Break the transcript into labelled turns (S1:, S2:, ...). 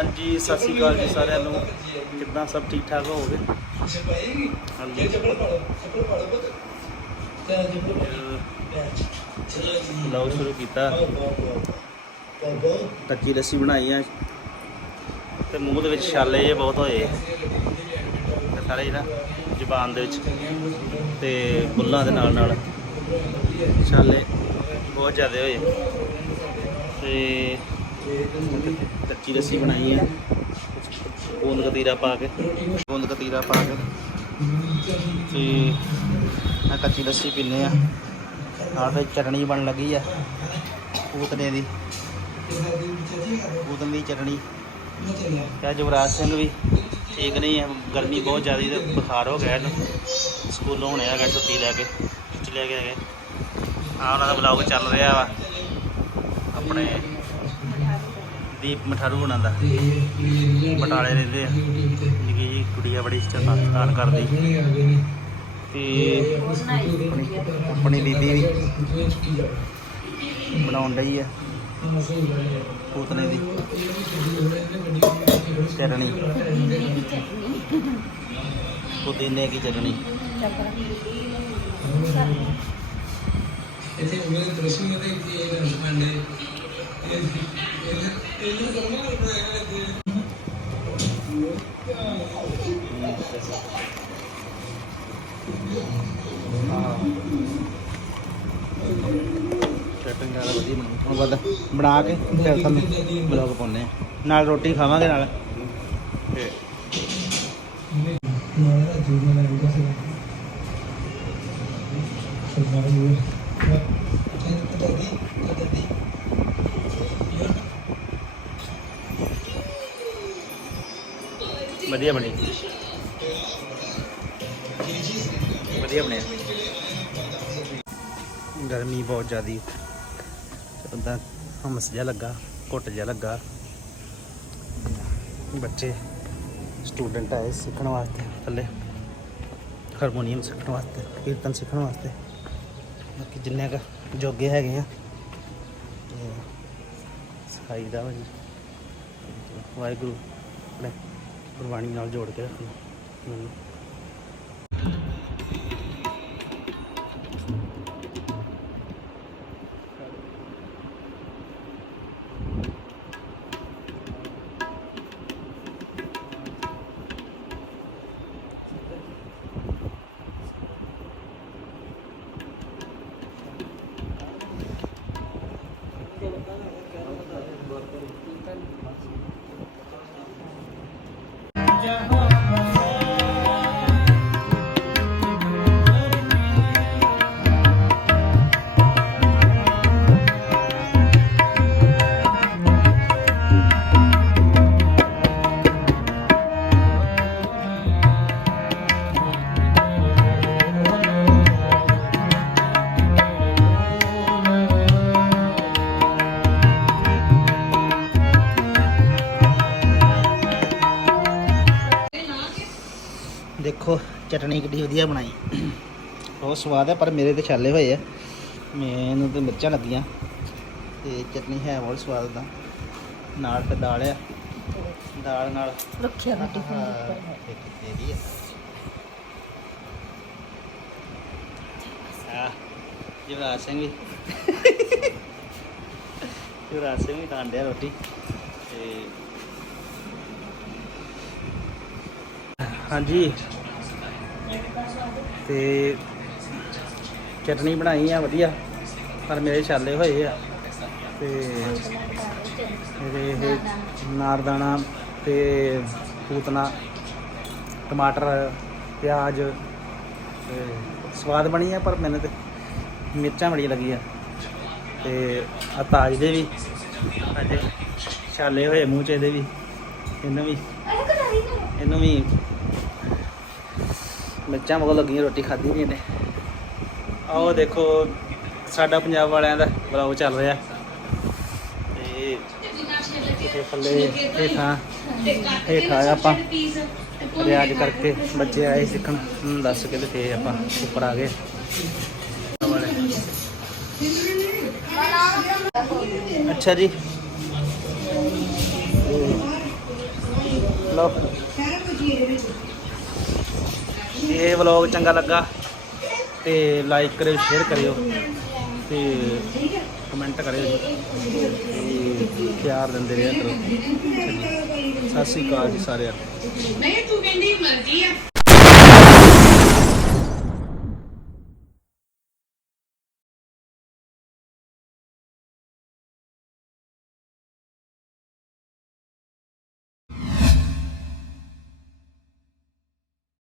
S1: ਹਾਂਜੀ, ਸਤਿ ਸ਼੍ਰੀ ਅਕਾਲ ਜੀ ਸਾਰਿਆਂ ਨੂੰ। ਕਿੱਦਾਂ ਸਭ ਠੀਕ ਠਾਕ ਹੋਵੋਗੇ? ਹਾਂਜੀ। ਲਓ ਸ਼ੁਰੂ ਕੀਤਾ। ਕੱਚੀ ਲੱਸੀ ਬਣਾਈ ਆ। ਤੇ ਮੂੰਹ ਦੇ ਵਿੱਚ ਛਾਲੇ ਜੇ ਬਹੁਤ ਹੋਏ ਸਾਰੇ ਜਿਹੜਾ ਜ਼ੁਬਾਨ ਦੇ ਵਿੱਚ ਤੇ ਬੁੱਲਾਂ ਦੇ ਨਾਲ ਨਾਲ ਛਾਲੇ ਬਹੁਤ ਜ਼ਿਆਦਾ ਹੋਏ ਤੇ ਕੱਚੀ ਲੱਸੀ ਬਣਾਈ ਆ। ਗੋਂਦ ਕਤੀਰਾ ਪਾ ਕੇ। ਗੋਂਦ ਕਤੀਰਾ ਪਾ ਕੇ। ਤੇ ਆ ਕੱਚੀ ਲੱਸੀ ਪੀਨੇ ਆ। ਨਾਲ ਫਿਰ ਚਟਣੀ ਬਣ ਲੱਗੀ ਆ, ਪੂਤਨੇ ਦੀ। ਪੂਤਨ ਦੀ ਚਟਣੀ। ਕਿਆ ਜਵਰਾਜ ਸਿੰਘ ਵੀ ਠੀਕ ਨਹੀਂ ਹੈ ਗਰਮੀ ਬਹੁਤ ਜ਼ਿਆਦਾ ਤੇ ਬੁਖਾਰ ਹੋ ਗਿਆ ਇਹਨੂੰ। ਸਕੂਲੋਂ ਹੁਣੇ ਆ ਗਿਆ, ਛੁੱਟੀ ਲੈ ਕੇ, ਛੁੱਟੀ ਲੈ ਕੇ ਆ ਗਏ ਆ ਉਹਨਾਂ ਦਾ ਬਲੌਗ ਚੱਲ ਰਿਹਾ ਵਾ। ਆਪਣੇ ਦੀਪ ਮਠਾਰੂ ਹੁਣਾਂ ਦਾ ਬਟਾਲੇ ਰਹਿੰਦੇ ਆ। ਨਿੱਕੀ ਜੀ ਕੁੜੀਆ ਬੜੀ ਚਤਾਨ ਕਰਦੀ। ਤੇ ਆਪਣੀ ਬੀਬੀ ਵੀ ਬਣਾਉਣ ਡਈ ਆ। ਪੂਤਨੇ ਦੀ। ਚਟਣੀ ਪੁਦੀਨੇ ਦੀ ਚਟਣੀ ਇੱਥੇ ਉਹਨਾਂ ਦਰਸ਼ਨ ਨੇ ਇਹ ਰਸਮਾਨੇ ਇਹ ਇਹ ਇਹ ਵਧੀਆ ਬਣਾਉਂ ਹੁਣ ਬਾਅਦ ਬਣਾ ਕੇ ਫਿਰ ਤੁਹਾਨੂੰ ਬਲੌਗ ਪਾਉਣੇ ਨਾਲ ਰੋਟੀ ਖਾਵਾਂਗੇ ਨਾਲ। ਤੇ ਸਰਦਾਰ ਜੀ ਕਦਦੀ ਕਦਦੀ ਵਧੀਆ ਬਣੀ। ਵਧੀਆ ਬਣਿਆ। ਗਰਮੀ ਬਹੁਤ ਜ਼ਿਆਦੀ। ਉਦਾਂ ਹਮਸ ਜਿਹਾ ਲੱਗਾ, ਘੁੱਟ ਜਿਹਾ ਲੱਗਾ। ਬੱਚੇ ਸਟੂਡੈਂਟ ਆਏ ਸਿੱਖਣ ਵਾਸਤੇ ਥੱਲੇ, ਹਾਰਮੋਨੀਅਮ ਸਿੱਖਣ ਵਾਸਤੇ, ਕੀਰਤਨ ਸਿੱਖਣ ਵਾਸਤੇ। ਬਾਕੀ ਜਿੰਨੇ ਕ ਜੋਗੇ ਹੈਗੇ ਆ ਸਿਖਾਈ ਦਾ ਵਾ ਜੀ। ਵਾਹਿਗੁਰੂ ਆਪਣੇ ਗੁਰਬਾਣੀ ਨਾਲ ਜੋੜ ਕੇ ਰੱਖਣਾ। ਮੈਨੂੰ जहाँ ਦੇਖੋ ਚਟਣੀ ਕਿੱਡੀ ਵਧੀਆ ਬਣਾਈ। ਬਹੁਤ ਸਵਾਦ ਹੈ ਪਰ ਮੇਰੇ ਤੇ ਛਾਲੇ ਹੋਏ ਆ। ਮੈਨੂੰ ਤੇ ਮਿਰਚਾਂ ਲੱਗੀਆਂ। ਤੇ ਚਟਣੀ ਹੈ ਬਹੁਤ ਸਵਾਦ ਦਾ। ਨਾਲ ਤੇ ਦਾਲ ਆ। ਦਾਲ ਨਾਲ ਰੱਖਿਆ ਇੱਕ ਦੇ ਦੀ ਆ ਆ ਯੁਵਰਾਜ ਸਿੰਘ ਵੀ। ਯੁਵਰਾਜ ਸਿੰਘ ਵੀ ਖਾਣ ਡਿਆ ਰੋਟੀ। ਤੇ ਹਾਂਜੀ। ਤੇ ਚਟਨੀ ਬਣਾਈ ਆ, ਵਧੀਆ। ਪਰ ਮੇਰੇ ਛਾਲੇ ਹੋਏ ਆ। ਤੇ ਇਹਦੇ ਇਹ ਨਾਰਦਾਣਾ ਤੇ ਪੂਤਨਾ, ਟਮਾਟਰ, ਪਿਆਜ਼ ਤੇ ਸਵਾਦ ਬਣੀ ਆ, ਪਰ ਮੈਨੂੰ ਤੇ ਮਿਰਚਾਂ ਬੜੀ ਲੱਗੀਆਂ। ਤੇ ਆ ਤਾਜ ਦੇ ਵੀ, ਅੱਜ ਛਾਲੇ ਹੋਏ ਮੂੰਹ ਚ ਇਹਦੇ ਵੀ, ਇਹਨੂੰ ਵੀ ਇਹਨੂੰ ਵੀ ਮਿਰਚਾਂ ਬਹੁਤ ਲੱਗੀਆਂ, ਰੋਟੀ ਖਾਧੀ ਨਹੀਂ ਇਹਨੇ। ਆਓ ਦੇਖੋ, ਸਾਡਾ ਪੰਜਾਬ ਵਾਲਿਆਂ ਦਾ ਬਲੌਗ ਚੱਲ ਰਿਹਾ। ਤੇ ਇਹ ਥੱਲੇ ਹੇਠਾਂ ਹੇਠਾਂ ਆਪਾਂ। ਰਿਆਜ਼ ਕਰਕੇ ਬੱਚੇ ਆਏ ਸਿੱਖਣ। ਦੱਸ ਕੇ ਤੇ ਫੇਰ ਆਪਾਂ ਉੱਪਰ ਆ ਗਏ। ਅੱਛਾ ਜੀ। ਲਓ। ਇਹ ਵਲੌਗ ਚੰਗਾ ਲੱਗਾ ਤੇ ਲਾਈਕ ਕਰਿਓ ਸ਼ੇਅਰ ਕਰਿਓ ਤੇ ਕਮੈਂਟ ਕਰਿਓ ਜੀ। ਤੇ ਪਿਆਰ ਦਿੰਦੇ ਰਿਹਾ ਕਰੋ। ਸਤਿ ਸ਼੍ਰੀ ਅਕਾਲ ਜੀ ਸਾਰਿਆਂ ਨੂੰ। ਨਹੀਂ, ਤੂੰ ਕਹਿੰਦੀ ਮਰਜ਼ੀ ਆ।